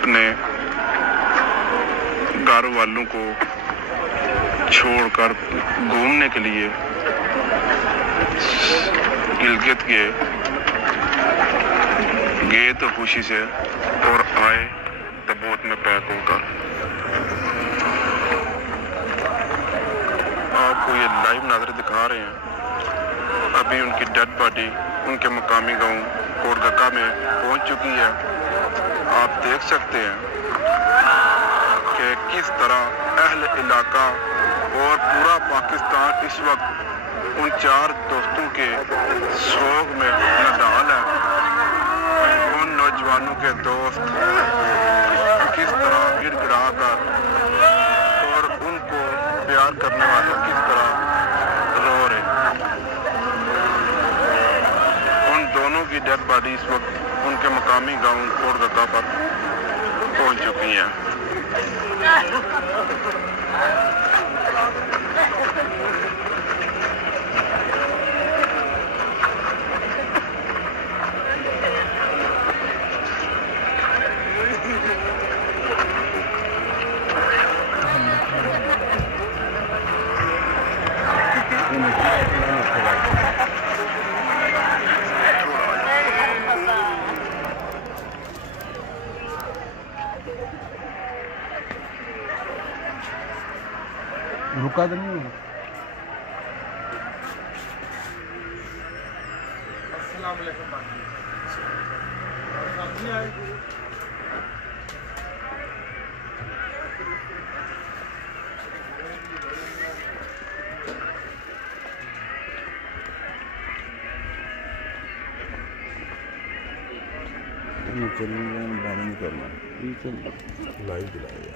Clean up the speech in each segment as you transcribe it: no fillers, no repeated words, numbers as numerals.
अपने घर वालों को छोड़कर घूमने के लिए गिलगित गए तो खुशी से और आए तबूत में पैक होकर। आपको ये लाइव नाज़र दिखा रहे हैं। अभी उनकी डेड बॉडी उनके मकामी गांव कोटगक्का में पहुंच चुकी है। आप देख सकते हैं कि किस तरह अहल इलाका और पूरा पाकिस्तान इस वक्त उन 4 दोस्तों के शोक में नदाल है। उन नौजवानों के दोस्त किस तरह गिड़गिड़ा कर और उनको प्यार करने वाले किस तरह रो रहे। उन दोनों की डेड बॉडी इस वक्त उनके मकामी गांव कोटगक्का पर पहुंच चुकी है। रुका तो नहीं है। अस्सलाम वालेकुम। बंद नहीं करना, लाइव दिलाया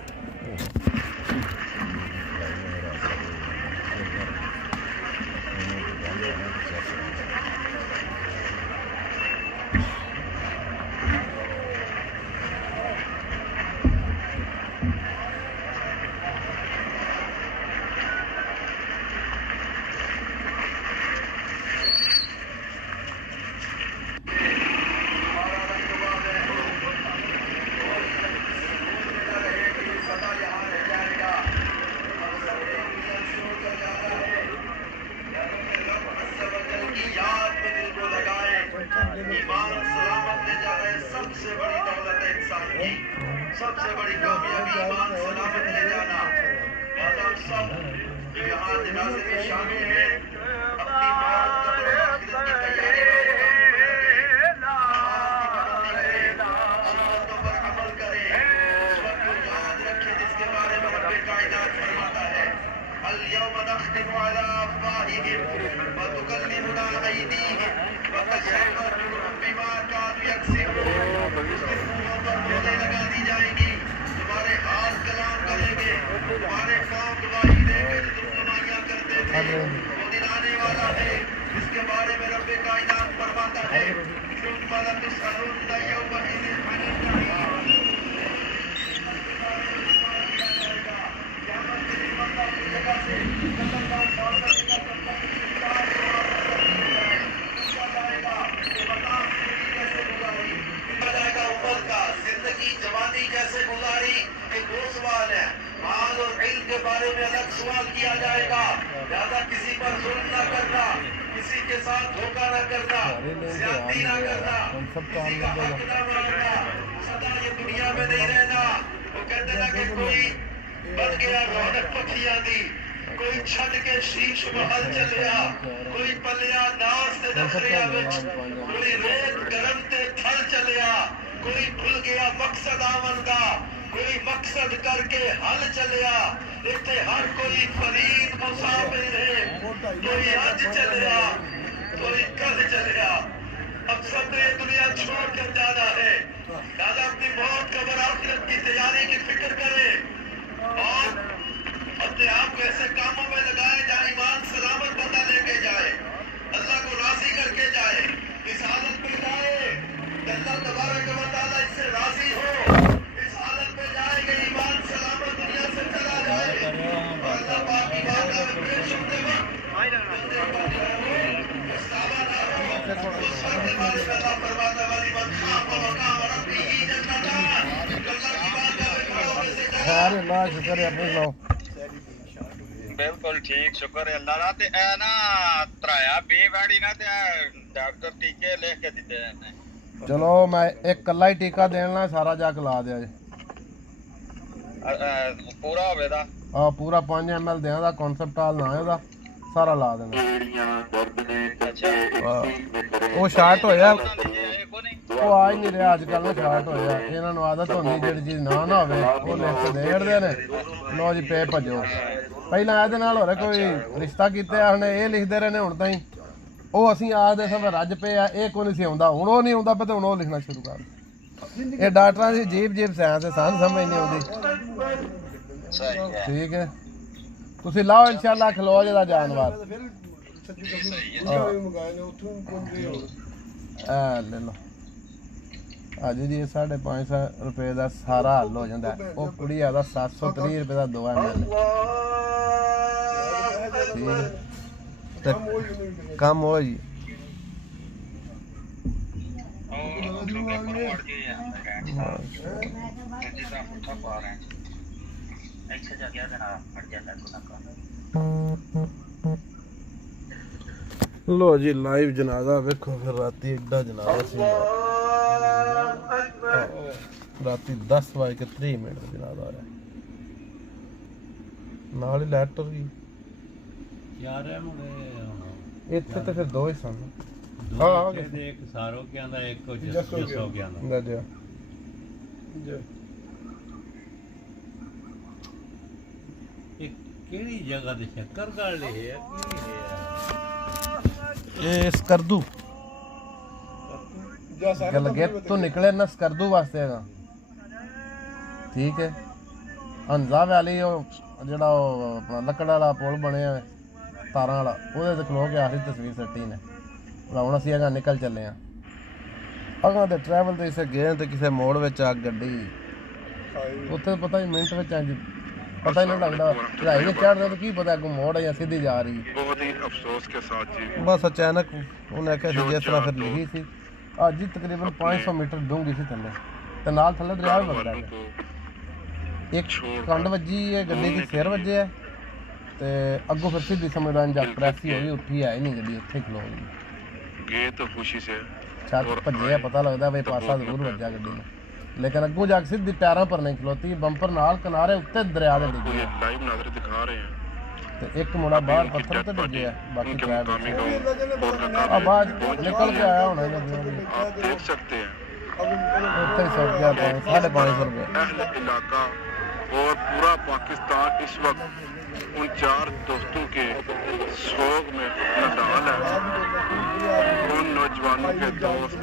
सबसे बड़ी कामयाबी ईमान सलामत ले जाना। हम सब जो यहाँ जनाजे में शामिल हैं अपनी मौत कब्र और आखिरत की तैयारी में सुन्नतों पर अमल करें। उस वक्त को याद रखें जिसके बारे में रब्बे कायनात फरमाता है अल यौम नख्तिमु अला अफ़वाहिहिम व तुकल्लिमुना अयदीहिम व तशहदु अर्जुलुहुम बिमा कानू यक्सिबून। उसके मुंहों पर मोहरें लगा दी जाएंगी, तुम्हारे हाथ कलाम करेंगे, तुम्हारे पांव गवाही देंगे जो तुम कमाइयां करते थे। वो दिन आने वाला है जिसके बारे में रब्बे कायनात फरमाता है सुम्मा लतुसअलुन्ना यौमइज़िन अनिन नईम। क़यामत के दिन बंदा अपनी जगह से कतल का उठाव करेगा, जिंदगी जवानी कैसे गुजारी एक वो सवाल है। माल और इल्म के बारे में अलग सवाल किया जाएगा। ज्यादा किसी पर जुल्म न करना, किसी के साथ धोखा न करना, ज्यादती न करना, किसी का हक न मांगना, सदा ये दुनिया में नहीं रहना। वो कहते ना कि कोई बन गया रौनक पखियां दी, कोई छत के शीश महल चलिया, कोई पलिया नाज ते नखरिया विच, कोई रेत गरम ते थल चलिया, कोई भूल गया मकसद आमन दा, कोई मकसद करके हल चलिया। इत्थे हर कोई फरीद मुसाफिर है, कोई अज चलिया कोई कल चलिया। अब सब ये दुनिया छोड़ कर जाना है। दादा अपनी मौत कब्र आखिरत की तैयारी की फिक्र करे और अपने आप को ऐसे कामों में लगाए जहाँ ईमान सलामत बंदा लेके जाए, अल्लाह को राजी करके जाए। इस हालत में जाए अल्लाह तबारक व तआला इससे राजी हो। इस हालत में जाएगा ईमान सलामत दुनिया से चला जाए और अल्लाह पाक की बारगाह में पेश होते वक्त पछतावा ना हो। उस वक्त के बारे में अल्लाह फरमाता है वली मन खाफ मकाम रब्बिही जन्नतान। खैर अल्लाह शुक्र है अपने सुनाओ बिल्कुल ठीक शुक्र है अल्लाह दा ते ए ना तराया बी वाड़ी ना ते डॉक्टर टीके लिख के दिते ने चलो मैं एक कल्ला ही टीका देना सारा जा ला दिया जी पूरा होवेदा आ पूरा 5 ml देना दा कॉन्सेप्ट हाल ना है ਉਹਦਾ सारा ला देना अच्छा ਉਹ ਸ਼ਾਰਟ ਹੋਇਆ को नहीं ਉਹ ਆ ਹੀ ਨਹੀਂ ਰਿਹਾ ਅੱਜ ਕੱਲ ਨਾ ਸ਼ਾਰਟ ਹੋਇਆ ਇਹਨਾਂ ਨੂੰ ਆਦਤ ਹੁੰਦੀ ਜਿਹੜੀ ਚੀਜ਼ ਨਾ ਹੋਵੇ ਉਹ ਲਿਖ ਕੇ ਦੇ ਛੱਡਦੇ ਨੇ ਲੋ ਜੀ ਪੇ ਭੱਜੋ ਪਹਿਲਾਂ ਇਹਦੇ ਨਾਲ ਹੋਰੇ ਕੋਈ ਰਿਸ਼ਤਾ ਕੀਤੇ ਆ ਹੁਣ ਇਹ ਲਿਖਦੇ ਰਹੇ ਨੇ ਹੁਣ ਤਾਈਂ ਉਹ ਅਸੀਂ ਆਖਦੇ ਸਭ ਰੱਜ ਪਏ ਆ ਇਹ ਕੋਈ ਨਹੀਂ ਸੀ ਆਉਂਦਾ ਹੁਣ ਉਹ ਨਹੀਂ ਆਉਂਦਾ ਪਏ ਤੇ ਹੁਣ ਉਹ ਲਿਖਣਾ ਸ਼ੁਰੂ ਕਰ ਇਹ ਡਾਕਟਰਾਂ ਦੀ ਜੀਬ ਸਾਇੰਸ ਹੈ ਸਾਨੂੰ ਸਮਝ ਨਹੀਂ ਆਉਂਦੀ सही है ਠੀਕ ਹੈ ਤੁਸੀਂ ਲਾਓ ਇਨਸ਼ਾਅੱਲਾ ਖਲੋ ਜਿਹਦਾ ਜਾਨਵਰ ਆ ਲੈ ਲਓ ਅੱਜ ਜੀ 550 ਰੁਪਏ ਦਾ ਸਾਰਾ ਹੱਲ ਹੋ ਜਾਂਦਾ ਉਹ ਕੁੜੀ ਆਦਾ 730 ਰੁਪਏ ਦਾ 2 ml ਕੰਮ ਹੋ ਜੀ लो जी लाइव जनाजा वेखो फिर राती एडा जनाजा सी राती 10:30 जनाजा आया नाल ही लैटर भी यार है मुझे ਇੱਥੇ ਤੇ ਫਿਰ ਦੋ ਹੀ ਸਨ हाँ एक सारो के अंदर एक को जसो के अंदर ਲੈ ਜਾ एक केड़ी जगह ते शक्कर गाले है ਇਹ ਸਕਰਦੂ ਗੱਲ ਗੇ ਤੂੰ ਨਿਕਲੇ ਨਾ ਸਕਰਦੂ ਵਾਸਤੇ ਹੈਗਾ ਠੀਕ ਹੈ ਹੰਜ਼ਾ ਵੈਲੀ ਉਹ ਜਿਹੜਾ ਉਹ ਆਪਣਾ ਲੱਕੜ ਵਾਲਾ ਪੁਲ ਬਣਿਆ ਤਾਰਾਂ ਵਾਲਾ ਉਹਦੇ ਤੇ ਖਲੋ ਕੇ ਆਖਰੀ ਤਸਵੀਰ ਸੱਟੀ ਨੇ ਹੁਣ ਅਸੀਂ ਅਗਾ ਨਿਕਲ ਚੱਲੇ ਆ ਅਗਾ ਤੇ ਟਰੈਵਲ ਤੇ ਇਸੇ ਗਏ ਤੇ ਕਿਸੇ ਮੋੜ ਵਿੱਚ ਆ ਗੱਡੀ ਉੱਥੇ ਪਤਾ ਹੀ ਮਿੰਟ ਵਿੱਚ ਇੰਜ ਪਤਾ ਹੀ ਨਹੀਂ ਲੱਗਦਾ ਚੜਾਈ ਵਿੱਚ ਚੜ੍ਹਦੇ ਤਾਂ ਕੀ ਪਤਾ ਅੱਗੋਂ ਮੋੜ ਹੈ ਜਾਂ ਸਿੱਧੀ ਜਾ ਰਹੀ बहुत ही अफसोस के साथ जी ਬਸ ਅਚਾਨਕ ਉਹਨੇ ਆਖਿਆ ਸੀ ਜਿਸ ਤਰ੍ਹਾਂ ਫਿਰ ਲਿਖੀ ਸੀ ਅੱਜ ਹੀ ਤਕਰੀਬਨ 500 ਮੀਟਰ ਡੂੰਘੀ ਸੀ ਥੱਲੇ ਤੇ ਨਾਲ ਥੱਲੇ ਦਰਿਆ ਵੀ ਵਗਦਾ वालों को ਇੱਕ ਕੰਡ ਵੱਜੀ ਹੈ ਗੱਡੀ ਦੀ ਸਿਰ ਵੱਜਿਆ ਤੇ ਅੱਗੋਂ ਫਿਰ ਸਿੱਧੀ ਸਮਝਦਾਨ ਜਾ ਪ੍ਰੈਸੀ ਹੋਈ ਉੱਠੀ ਆਈ ਨਹੀਂ ਗੱਡੀ ਉੱਥੇ ਖਲੋ ਗਈ गए तो खुशी से ਛੱਤ ਭੱਜਿਆ ਪਤਾ ਲੱਗਦਾ ਵੀ ਪਾਸਾ ਜ਼ਰੂਰ ਵੱਜਾ ਗੱਡੀ ਨੂੰ ਲੇਕਿਨ ਅੱਗੋਂ ਜਾ ਕੇ ਸਿੱਧੀ ਟਾਇਰਾਂ ਪਰ ਨਹੀਂ ਖਲੋਤੀ ਬੰਪਰ ਨਾਲ ਕਿਨਾਰੇ ਉੱਤੇ ਦਰਿਆ ਦੇ ਡਿੱਗੀ ये लाइव नाजर दिखा रहे हैं ਤੇ ਇੱਕ ਮੁੰਡਾ ਬਾਹਰ ਪੱਥਰ ਤੇ ਡਿੱਗਿਆ ਬਾਕੀ उनके ਟਾਇਰ मुकामी गाँव और का ਆਵਾਜ਼ ਨਿਕਲ ਕੇ ਆਇਆ ਹੋਣਾ ਜਦੋਂ आप देख सकते हैं ਉੱਥੇ ही सड़ गया 550 रुपये अहल इलाका और पूरा पाकिस्तान इस वक्त उन 4 दोस्तों के सोग में नडाल है उन नौजवानों के दोस्त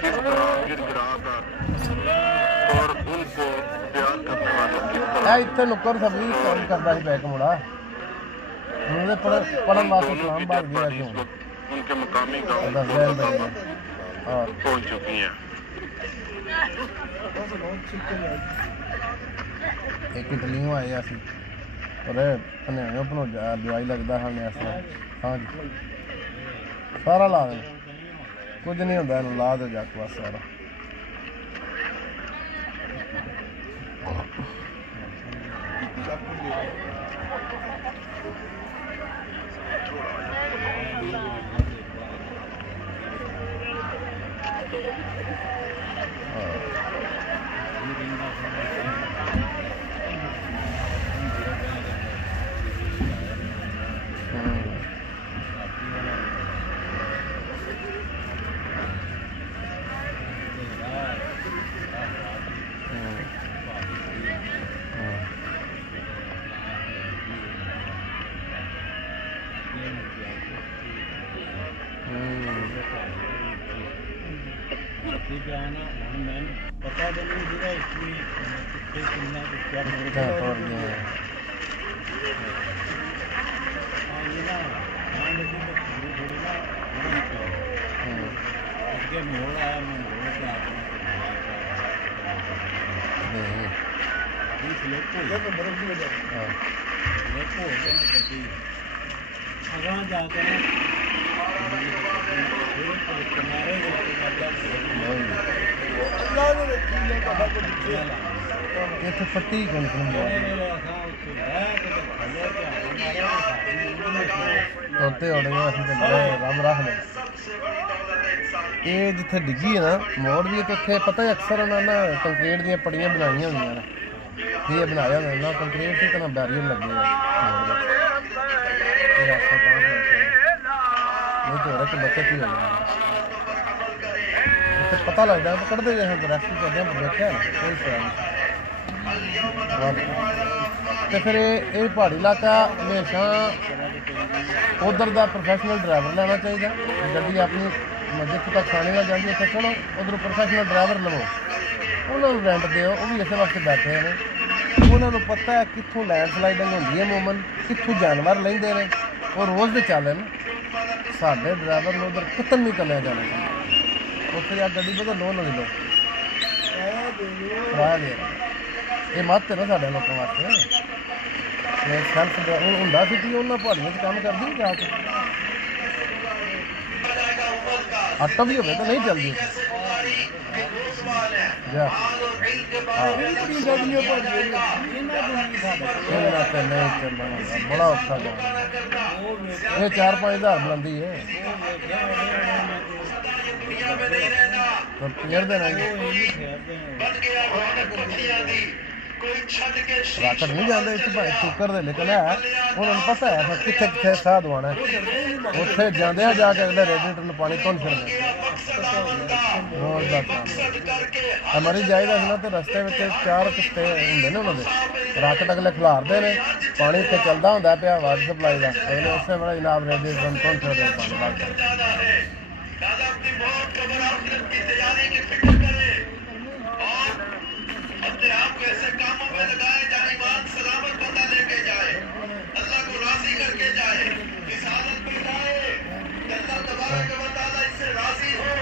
किस तरह गिड़गिड़ा कर और उनको प्यार करने वाले किस तरह ਇਹ ਇੱਥੇ ਨੁੱਕਰ ਸਬਜ਼ੀ ਕੰਮ ਕਰਦਾ ਸੀ ਬੈਕ ਮੁੰਡਾ ਉਹਦੇ ਪੜਨ ਵਾਸਤੇ ਇਸਲਾਮ ਬਾਦ ਗਿਆ इस ਕਿਉਂ वक्त उनके मुकामी गाँव ਦੱਸ ਰਿਹਾ ਬੰਦਾ ਹਾਂ पहुंच चुकी हैं ਇੱਕ ਇਟਲੀੋਂ ਆਏ ਅਸੀਂ ਪਰ ਭਨੇਵੇਂ ਭਨੋ ਦਵਾਈ ਲੱਗਦਾ ਹਾਂ ਇਸ ਤਰ੍ਹਾਂ ਹਾਂ ਜੀ ਸਾਰਾ ਲਾ ਦੇ ਕੁਝ ਨਹੀਂ ਹੁੰਦਾ ਇਹਨੂੰ ਲਾ ਦੇ ਜੱਕ ਬਸ ਸਾਰਾ जाना मैं पता तो नहीं सीधा इसमें कितने कितना क्या क्या तोड़ दिया है ये ना हाँ लेकिन तो थोड़ी ना इसके मोड़ आया मैं मोड़ के आपने नहीं इस लोग को हाँ लोग को हो गया ना कैसे अगर जाकर किनारे वही ਇੱਥੇ ਪੱਟੀ ਕੋਲ ਤੋਤੇ ਉੜ ਗਏ ਅਸੀਂ ਤੇ ਬੜੇ ਰੱਬ ਰੱਖ ਲਏ। ਇਹ ਜਿੱਥੇ ਡਿੱਗੀ ਹੈ ਨਾ ਮੋੜ ਦੀ ਤੇ ਉੱਥੇ ਪਤਾ ਅਕਸਰ ਉਹਨਾਂ ਨੇ ਕੰਕਰੀਟ ਦੀਆਂ ਪੜੀਆਂ ਬਣਾਈਆਂ ਹੁੰਦੀਆਂ ਨੇ, ਇਹ ਬਣਾਇਆ ਹੁੰਦਾ ਨਾ ਕੰਕਰੀਟ ਦੀ ਤਰ੍ਹਾਂ ਬੈਰੀਅਰ ਲੱਗੇ ਹੋਏ ਇਹ ਤੋਂ ਰਕ ਬੱਚਤ ਹੀ ਹੋ ਜਾਂਦੀ ਉੱਥੇ ਪਤਾ ਲੱਗਦਾ ਕੱਢਦੇ ਜੇ ਹੁਣ ਰੈਸਕਿਊ ਕਰਦੇ ਹਾਂ ਦੇਖਿਆ ਨਾ ਕੋਈ ਫਾਇਦਾ ਨਹੀਂ। ਤੇ ਫਿਰ ਇਹ ਪਹਾੜੀ ਇਲਾਕਾ ਹਮੇਸ਼ਾ ਉਧਰ ਦਾ ਪ੍ਰੋਫੈਸ਼ਨਲ ਡਰਾਈਵਰ ਲੈਣਾ ਚਾਹੀਦਾ। ਗੱਡੀ ਆਪਣੀ ਜਿੱਥੇ ਤੱਕ ਖਾਣੇ ਨਾਲ ਜਾਂਦੀ ਉੱਥੇ ਚਲੋ ਉਧਰੋਂ ਪ੍ਰੋਫੈਸ਼ਨਲ ਡਰਾਈਵਰ ਲਵੋ, ਉਹਨਾਂ ਨੂੰ ਰੈਂਟ ਦਿਓ, ਉਹ ਵੀ ਇਸੇ ਵਾਸਤੇ ਬੈਠੇ ਨੇ। ਉਹਨਾਂ ਨੂੰ ਪਤਾ ਹੈ ਕਿੱਥੋਂ ਲੈਂਡ ਸਲਾਈਡਿੰਗ ਹੁੰਦੀ ਹੈ ਮੂਮਨ, ਕਿੱਥੋਂ ਜਾਨਵਰ ਲੈਂਦੇ ਨੇ, ਉਹ ਰੋਜ਼ ਦੇ ਚੱਲਣ। ਸਾਡੇ ਡਰਾਈਵਰ ਨੂੰ ਉਧਰ ਕਿਤਨ ਨਹੀਂ ਕੱਲਿਆ ਜਾਣਾ ਚਾਹੀਦਾ। ਉੱਥੇ ਜਾ ਗੱਡੀ ਪਤਾ ਲੋ ਨਾ ਲਓ ਕਿਰਾਇਆ ਦੇ ਇਹ ਮੱਤ ਹੈ ਨਾ ਸਾਡੇ ਲੋਕਾਂ ਵਾਸਤੇ। ਸੈਲਫ ਹੁੰਦਾ ਸੀ ਕਿ ਉਹਨਾਂ ਪਹਾੜੀਆਂ 'ਚ ਕੰਮ ਕਰਦੀ ਨਹੀਂ ਜਾ ਕੇ ਆਟੋ ਵੀ ਹੋਵੇ ਤਾਂ ਨਹੀਂ ਚੱਲਦੀ ਜਾ ਨਹੀਂ ਚੱਲਣਾ ਬੜਾ ਔਖਾ ਜਾ ਇਹ 4-5 ਹਜ਼ਾਰ ਬੁਲੰਦੀ ਹੈ ਫੇਰ ਦੇਣਾ ਰਾਕਟ ਨਹੀਂ ਜਾਂਦੇ ਇੱਥੇ ਭਾਈ ਸ਼ੁਕਰ ਦੇ ਲੇਕਿਨ ਹੈ ਉਹਨਾਂ ਨੂੰ ਪਤਾ ਹੈ ਕਿੱਥੇ ਕਿੱਥੇ ਸਾਹ ਦਵਾਉਣਾ ਉੱਥੇ ਜਾਂਦੇ ਆ ਜਾ ਕੇ ਅਗਲੇ ਰੇਡੀਏਟਰ ਨੂੰ ਪਾਣੀ ਧੁੰਨ ਫਿਰਦੇ ਰੋਜ਼ ਦਾ ਕੰਮ ਅਮਰੀ ਜਾਈਦਾ ਸੀ ਨਾ ਤੇ ਰਸਤੇ ਵਿੱਚ 4 ਕਿਸ਼ਤੇ ਹੁੰਦੇ ਨੇ ਉਹਨਾਂ ਦੇ ਰਾਕਟ ਅਗਲੇ ਖਿਲਾਰਦੇ ਨੇ ਪਾਣੀ ਇੱਥੇ ਚੱਲਦਾ ਹੁੰਦਾ ਪਿਆ ਵਾਟਰ ਸਪਲਾਈ ਦਾ ਅਗਲੇ ਉਸੇ ਵੇਲੇ ਜਨਾਬ ਰੇਡੀਏਟਰ ਨੂੰ ਧੁੰਨ ਫਿਰਦੇ ਪਾਣੀ अपने आप को ऐसे कामों में लगाए जहाँ ईमान सलामत बंदा लेके जाए, अल्लाह को राजी करके जाए, इस हालत में जाए अल्लाह तबारक व तआला इससे राजी हो,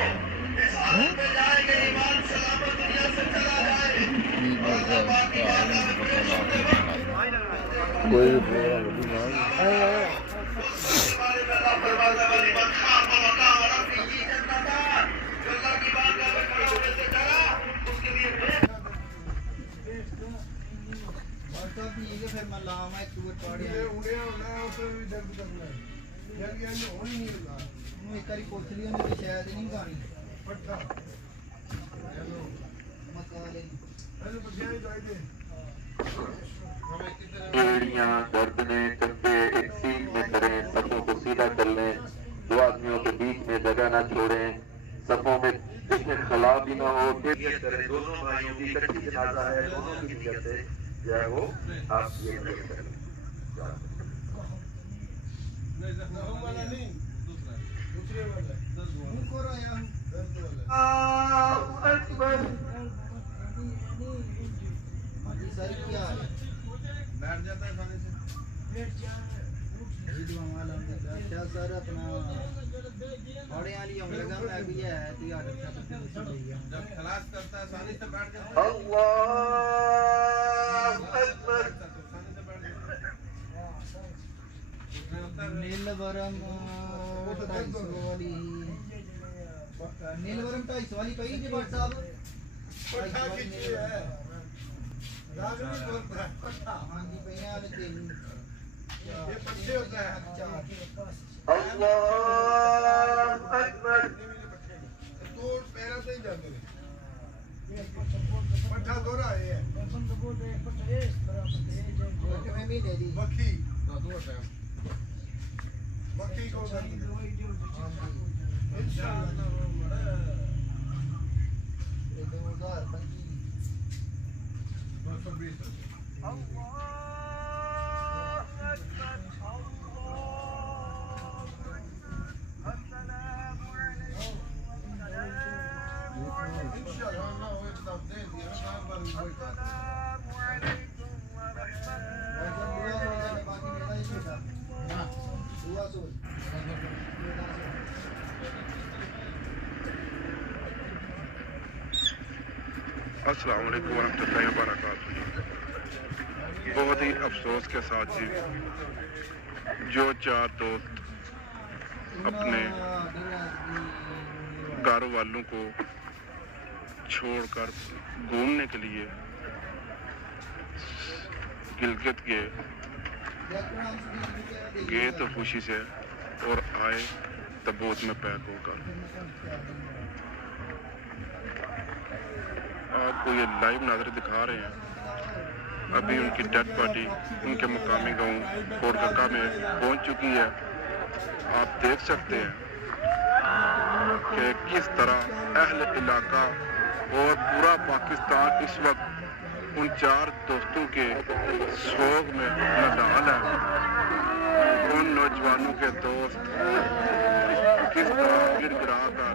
इस हालत में जाए कि ईमान सलामत दुनिया से चला जाए। अल्लाह पाक की बारगाह में पेश होते वक्त कोई बारे में अल्लाह फरमाता है लिमन खाफ मकाम रब्बिही जन्नतान, अल्लाह की बारगाह में खड़ा होने से डरा उसके लिए फिर मैं लामा एक टूर पड़े उड़े होना उसे भी दर्द करना है यार ये हो ही नहीं रहा मैं एक बारी पूछ लिया मुझे शायद नहीं गानी पट्टा हेलो मकाले हेलो बच्चे जाए दे एड़ियां गर्दनें कंधे एक सीट में करें, सफों को सीधा कर लें, दो आदमियों के बीच में जगह न छोड़ें, सफों में देखें खला भी ना हो, टेबियत करें। दोनों भाइयों की इकट्ठी जनाजा है, दोनों की नियत से जो है वो आप ये करें। दूसरे वाला बैठ जाता है खाने से सर अपना बड़े वाली हम लगा मैं भी है जब खलास करता है सानी से बैठ जाता है अल्लाह अकबर नीलवरम 250 वाली पई जी भाई साहब पट्टा कितनी है रागनी बोलता है पट्टा हां जी भैया ने तीन ये पट्टे होता है अल्लाह अकबर तो पैरा से ही जाते हैं पट्टा दोरा है मैं भी दे दी मक्खी मक्खी को इंशाअल्लाह ये 2020 अस्सलाम वालेकुम वरहमतुल्लाहि वबरकातुहू। बहुत ही अफसोस के साथ जी जो 4 दोस्त अपने घर वालों को छोड़कर घूमने के लिए गिलगित के गए तो खुशी से और आए तबूत में पैक होकर। आपको ये लाइव नज़र दिखा रहे हैं। अभी उनकी डेड बॉडी उनके मुकामी गांव कोटगक्का में पहुंच चुकी है। आप देख सकते हैं कि किस तरह अहले इलाका और पूरा पाकिस्तान इस वक्त उन 4 दोस्तों के शोक में नदाल है। उन नौजवानों के दोस्त किस तरह गिड़गिड़ा कर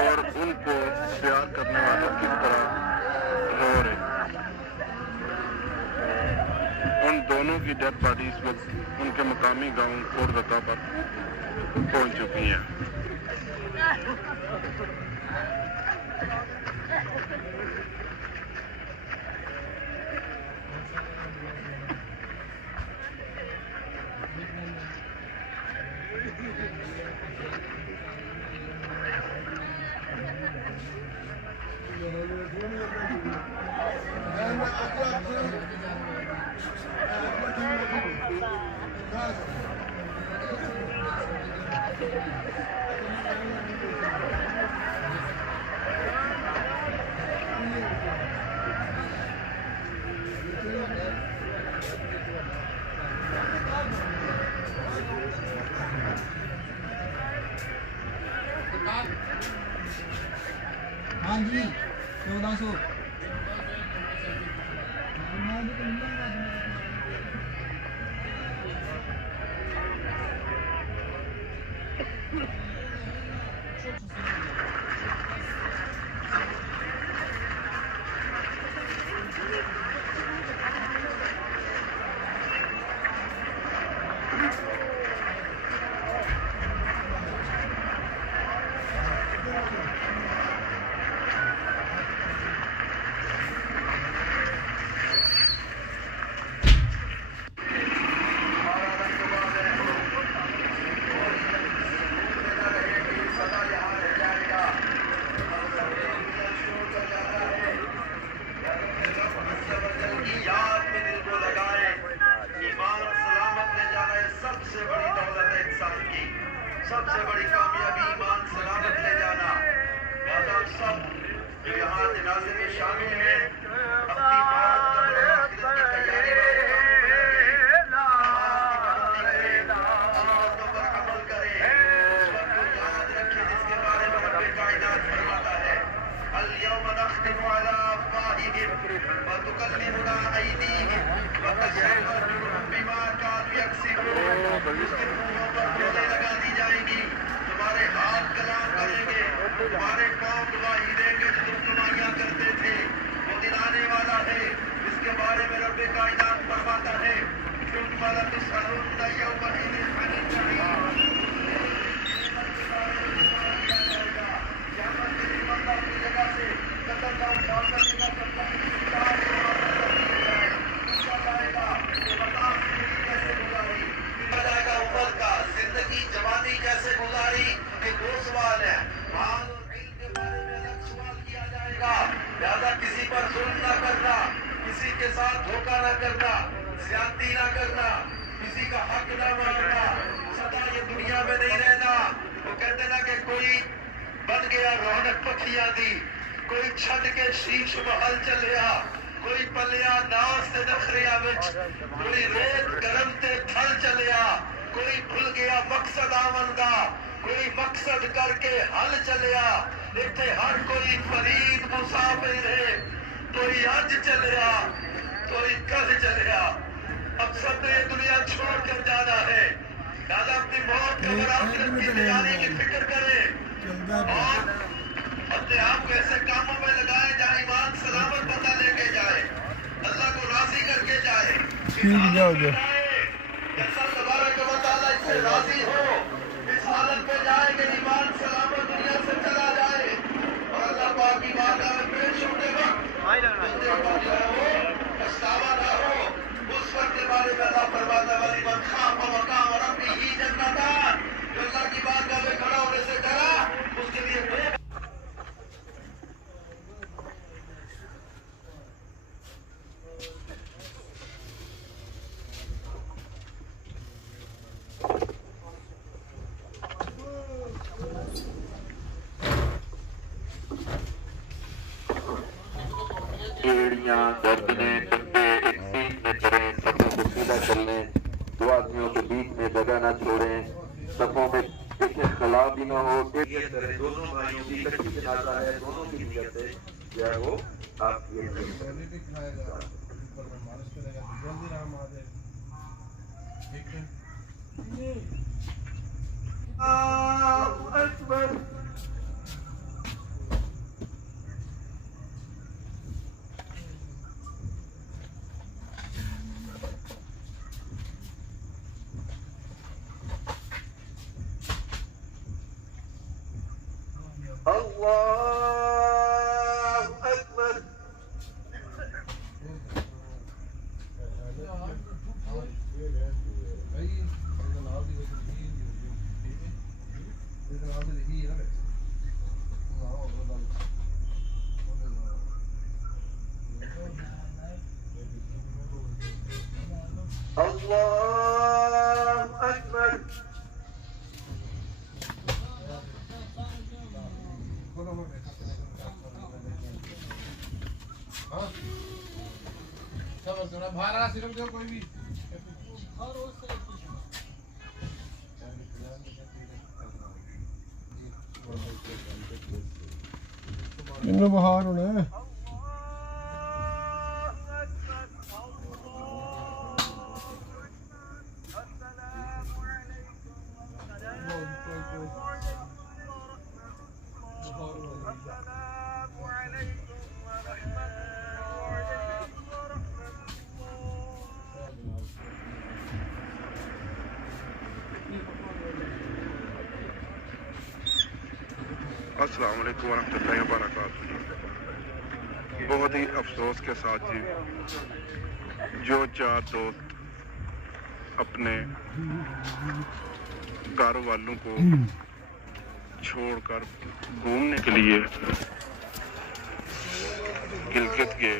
और उनको प्यार करने वाले किस तरह रो रहे। उन दोनों की डेड बॉडी इस वक्त उनके मुकामी गांव कोटगक्का पर पहुंच चुकी है। हाँ जी 1400 सबसे बड़ी कामयाबी ईमान सलामत ले जाना। बादल सब जो यहाँ जनाजे में शामिल हैं अपनी मौत कब्र और आखिरत की तैयारी में सुन्नतों पर अमल करें। उस वक्त को याद रखें जिसके बारे में रब्बे कायनात फरमाता है अल यौम नख्तिमु अला अफ़वाहिहिम व तुकल्लिमुना अयदीहिम व तशहदु अर्जुलुहुम बिमा कानू यक्सिबून। उसके मुंहों पर मोहरें लगा दी जाएंगी, तुम्हारे हाथ कलाम करेंगे, तुम्हारे पांव गवाही देंगे जो तुम कमाइयां करते थे। वो दिन आने वाला है जिसके बारे में रब्बे कायनात फरमाता है तुम वाला तुसअलुन यौमइज़िन अनिन नईम। क़यामत के दिन बंदा अपनी जगह से कदम ना उठा सकेगा जब तक उम्र का जिंदगी जवानी कैसे गुजारी ये 2 सवाल है। माल और इल्म के बारे में अलग सवाल किया जाएगा। लिहाजा किसी पर जुल्म ना करना, किसी के साथ धोखा ना करना, ज्यादती ना करना, किसी का हक ना मांगना, सदा ये दुनिया में नहीं रहना। वो कहते ना कि कोई बन गया रौनक पखियां दी, कोई छत के शीश महल चलिया, कोई पलिया नाव से नखरिया विच, कोई रेत गरम ते थल चलिया, कोई भूल गया मकसद आमंदा, कोई मकसद करके हल चलिया। इत्थे हर कोई फरीद मुसाफिर है, कोई अज चलिया कोई कल चलिया। अब सब ने ये दुनिया छोड़ कर जाना है। दादा अपनी मौत कब्र आखिरत की तैयारी की फिक्र करे और अपने आप को ऐसे कामों में लगाए जहाँ ईमान सलामत बंदा लेके जाए, अल्लाह को राजी करके जाए। इससे राजी हो, इस हालत में जाए कि ईमान सलामत दुनिया से चला जाए और अल्लाह पाक की बारगाह में पेश होने वक्त पछतावा ना हो। उस वक्त के बारे में अल्लाह फरमाता है मन खाफ मकाम रब्बिही जन्नतान, जो अल्लाह की बारगाह में खड़ा होने से डरा उसके लिए बीमारियां, दर्द में कंधे एक सीट में करें, सफों को सीधा कर लें, दो आदमियों के बीच में जगह न छोड़ें, सफों में पीछे खला भी न हो, ये करें। दोनों भाइयों की इकट्ठी जनाजा है, दोनों की नियत है जो है वो आप ये अकबर। अल्लाहु अकबर। अल्लाहु अकबर। बाहर आ सिर्फ जो कोई भी इन्हें बाहर होना है। अस्सलाम वालेकुम वरहमतुल्लाहि वबरकातुहू। बहुत ही अफसोस के साथ जी, जो चार दोस्त अपने घर वालों को छोड़कर घूमने के लिए गिलगित गए,